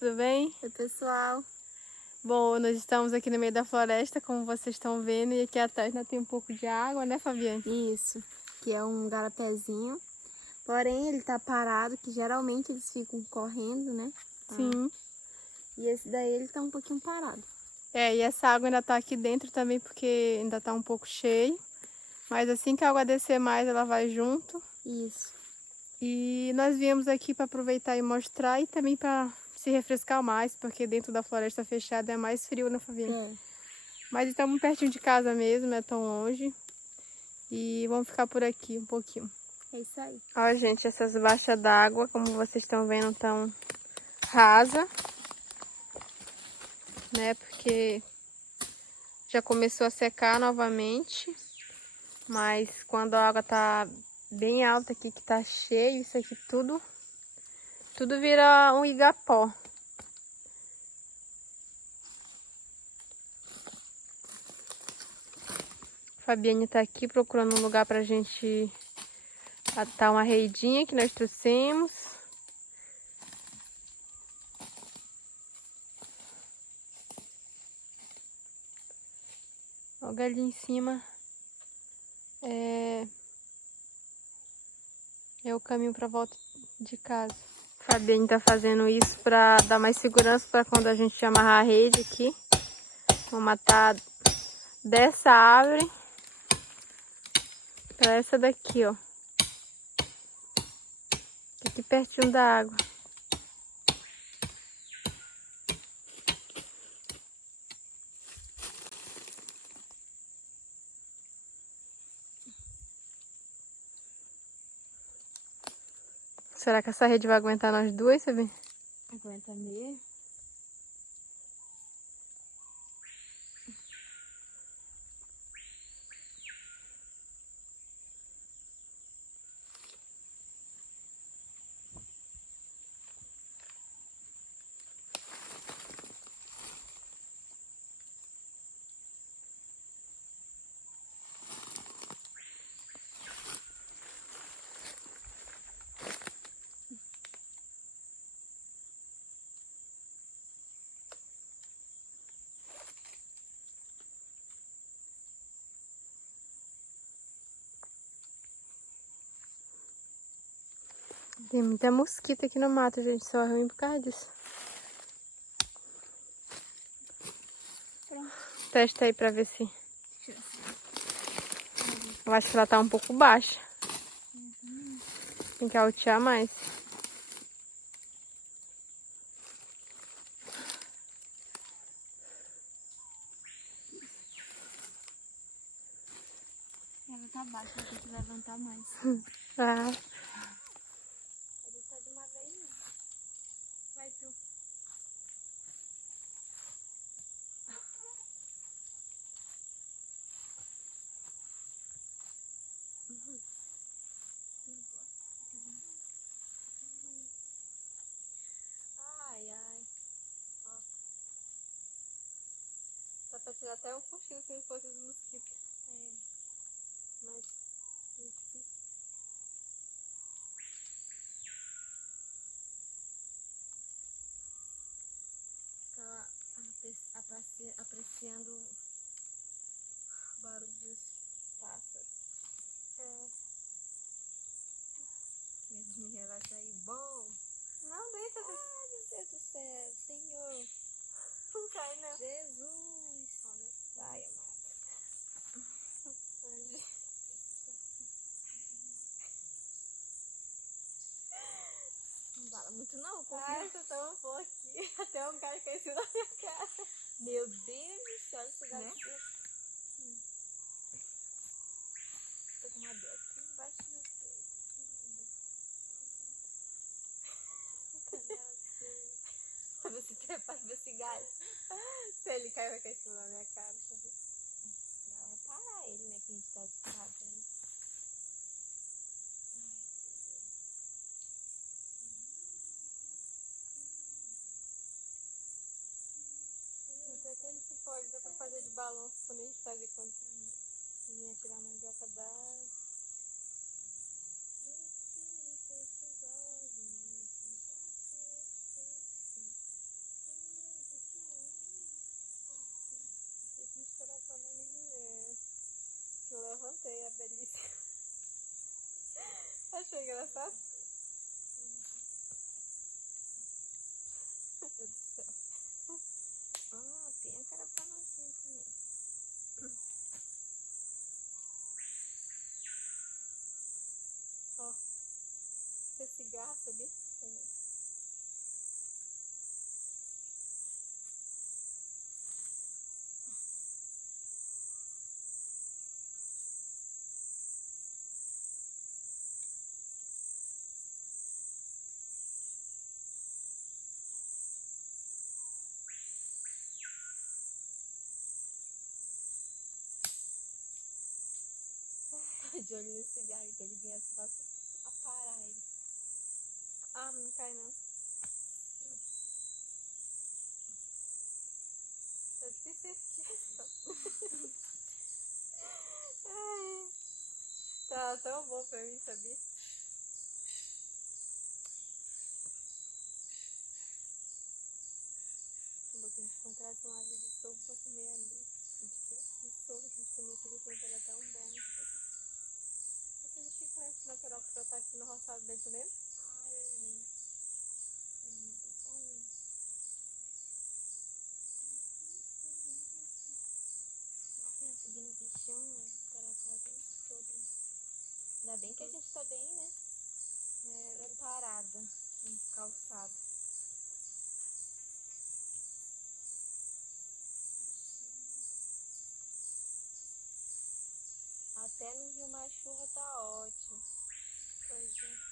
tudo bem? Oi, pessoal. Bom, nós estamos aqui no meio da floresta, como vocês estão vendo, e aqui atrás ainda tem um pouco de água, né, Fabiane? Isso, que é um garapézinho, porém ele tá parado, que geralmente eles ficam correndo, né? Sim. E esse daí ele tá um pouquinho parado. E essa água ainda tá aqui dentro também, porque ainda tá um pouco cheio. Mas assim que a água descer mais, ela vai junto. Isso. E nós viemos aqui para aproveitar e mostrar e também para se refrescar mais, porque dentro da floresta fechada é mais frio, né, Fabiane? É. Mas estamos pertinho de casa mesmo, não é tão longe. E vamos ficar por aqui um pouquinho. É isso aí. Ó, gente, essas baixas d'água, como vocês estão vendo, estão rasa, né? Porque já começou a secar novamente. Mas quando a água tá bem alta aqui, que tá cheio, isso aqui tudo vira um igapó. Fabiane tá aqui procurando um lugar pra gente atar uma redinha que nós trouxemos. Olha ali em cima. É o caminho pra volta de casa. Fabiane tá fazendo isso pra dar mais segurança pra quando a gente amarrar a rede aqui. Vou matar dessa árvore pra essa daqui, ó. Aqui pertinho da água. Será que essa rede vai aguentar nós duas, sabe? Aguenta mesmo. Tem muita mosquita aqui no mato, gente. Só é ruim por causa disso. Pronto. Testa aí pra ver se... Eu acho que ela tá um pouco baixa. Tem que altear mais. Ela tá baixa, vai ter que levantar mais. Ah, Ele tá de uma vez, não. Vai tu. Ai, ai. Ó. dá pra tirar até um cochilo se não fosse os mosquitos. Mas é difícil. Fica apreciando o barulho dos pássaros. Minha vai sair bom. Não, deita. Ai, meu Deus do céu, Senhor. Não cai, não. Jesus. Vai, amado. Não bala muito não, confia. Você tão forte. Até um cara caiu na minha cara. Meu Deus do céu, isso deve Né? ser. Tô com uma dor aqui embaixo do meu peito. Pra ver se trepar, ver se galho. Se ele cair, vai cair em cima da minha cara. Não, vai parar ele, né, que a gente tá de casa, né? Até aquele que pode dar pra fazer de balanço quando a gente fazia quando vinha tirar a mandioca da... botei a belíssima. Achei engraçado? Meu Deus do céu. Tem a cara panozinha também. Ó, esse é cigarro, sabia? De olho no cigarro, que ele vinha só a parar ele. Ah, não cai não. Eu tenho certeza. Ai, tá tão bom pra mim, sabia? Vou encontrar uma ave de sopa pra comer ali. De sopa que a gente comia aquele tempo era tão bom. A gente conhece o natural que tá aqui no roçado dele, tu lembra? Ai, eu lembro. É muito bom. Nossa, nós seguindo o bichão, né? Caracol o tempo todo. Ainda bem que a gente tá bem, né? Preparada, calçado. Até no Rio uma chuva tá ótimo. Pois é.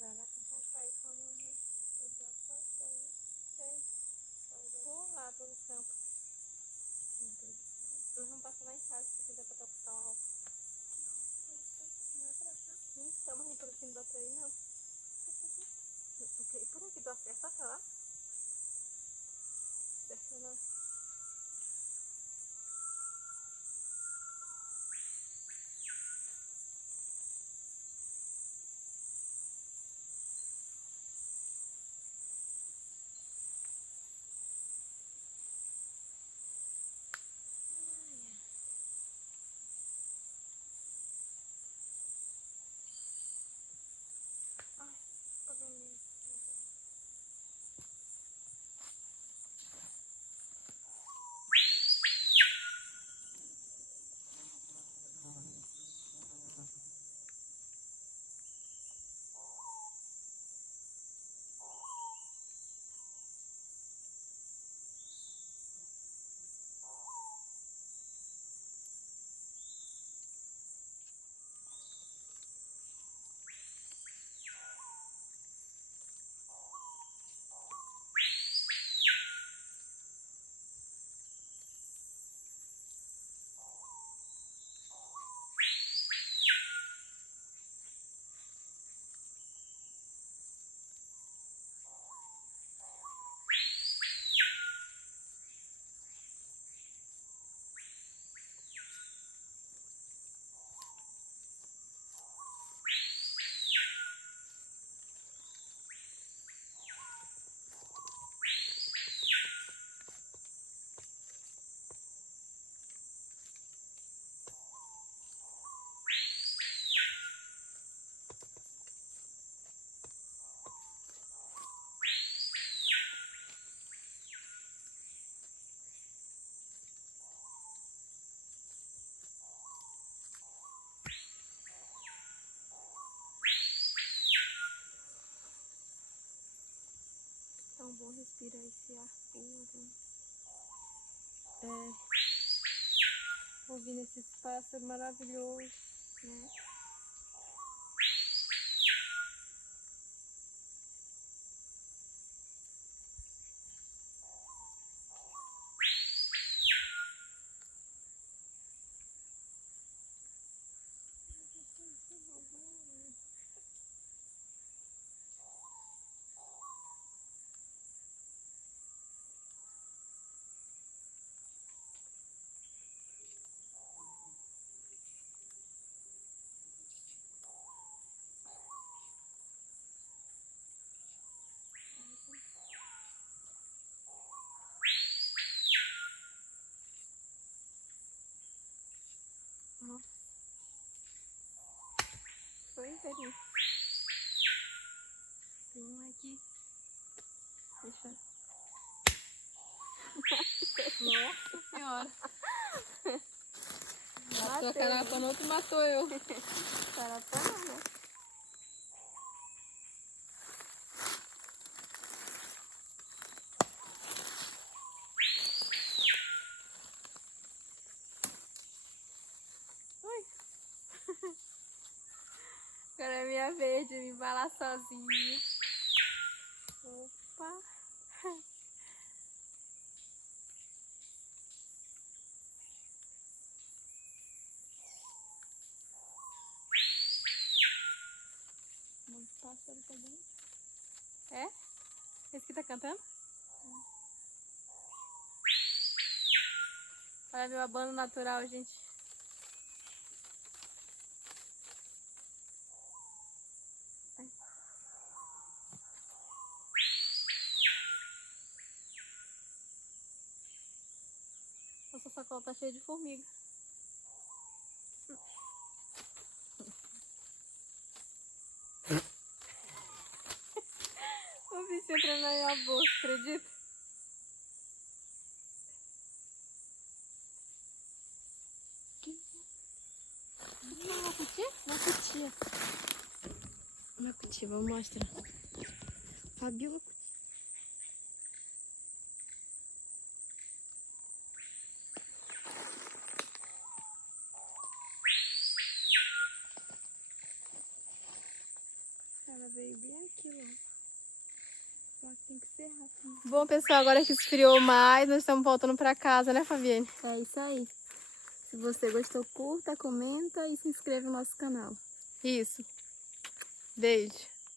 Vai lá com o papai e com a mamãe. Eu já passou aí. Vou lá pelo campo. Nós vamos passar lá em casa se quiser pra tocar o álcool. Não é pra cá? Então, mas por aqui não dá pra ir, não. Porque por aqui dá certo até lá? Certo não. Ai, pra dormir. Tão bom respirar esse ar puro. Ouvindo esses pássaros maravilhosos, né? Ferinha. Tem um aqui. Deixa. Nossa senhora. Matou a carapana, outro matou eu. Carapana, né? Agora é minha vez de me embalar sozinha. Opa! Um pássaro também. É? Esse que tá cantando? Olha meu abandono natural, gente. Nossa sacola tá cheia de formiga. O bicho entrando na minha bolsa, acredita? Uma cutia? Uma cutia. Uma cutia, vou mostrar. Fabiola cutia. Ela veio bem aqui, ó. Só que tem que ser rápido. Bom, pessoal, agora que esfriou mais, nós estamos voltando pra casa, né, Fabiane? É isso aí. Se você gostou, curta, comenta e se inscreva no nosso canal. Isso. Beijo.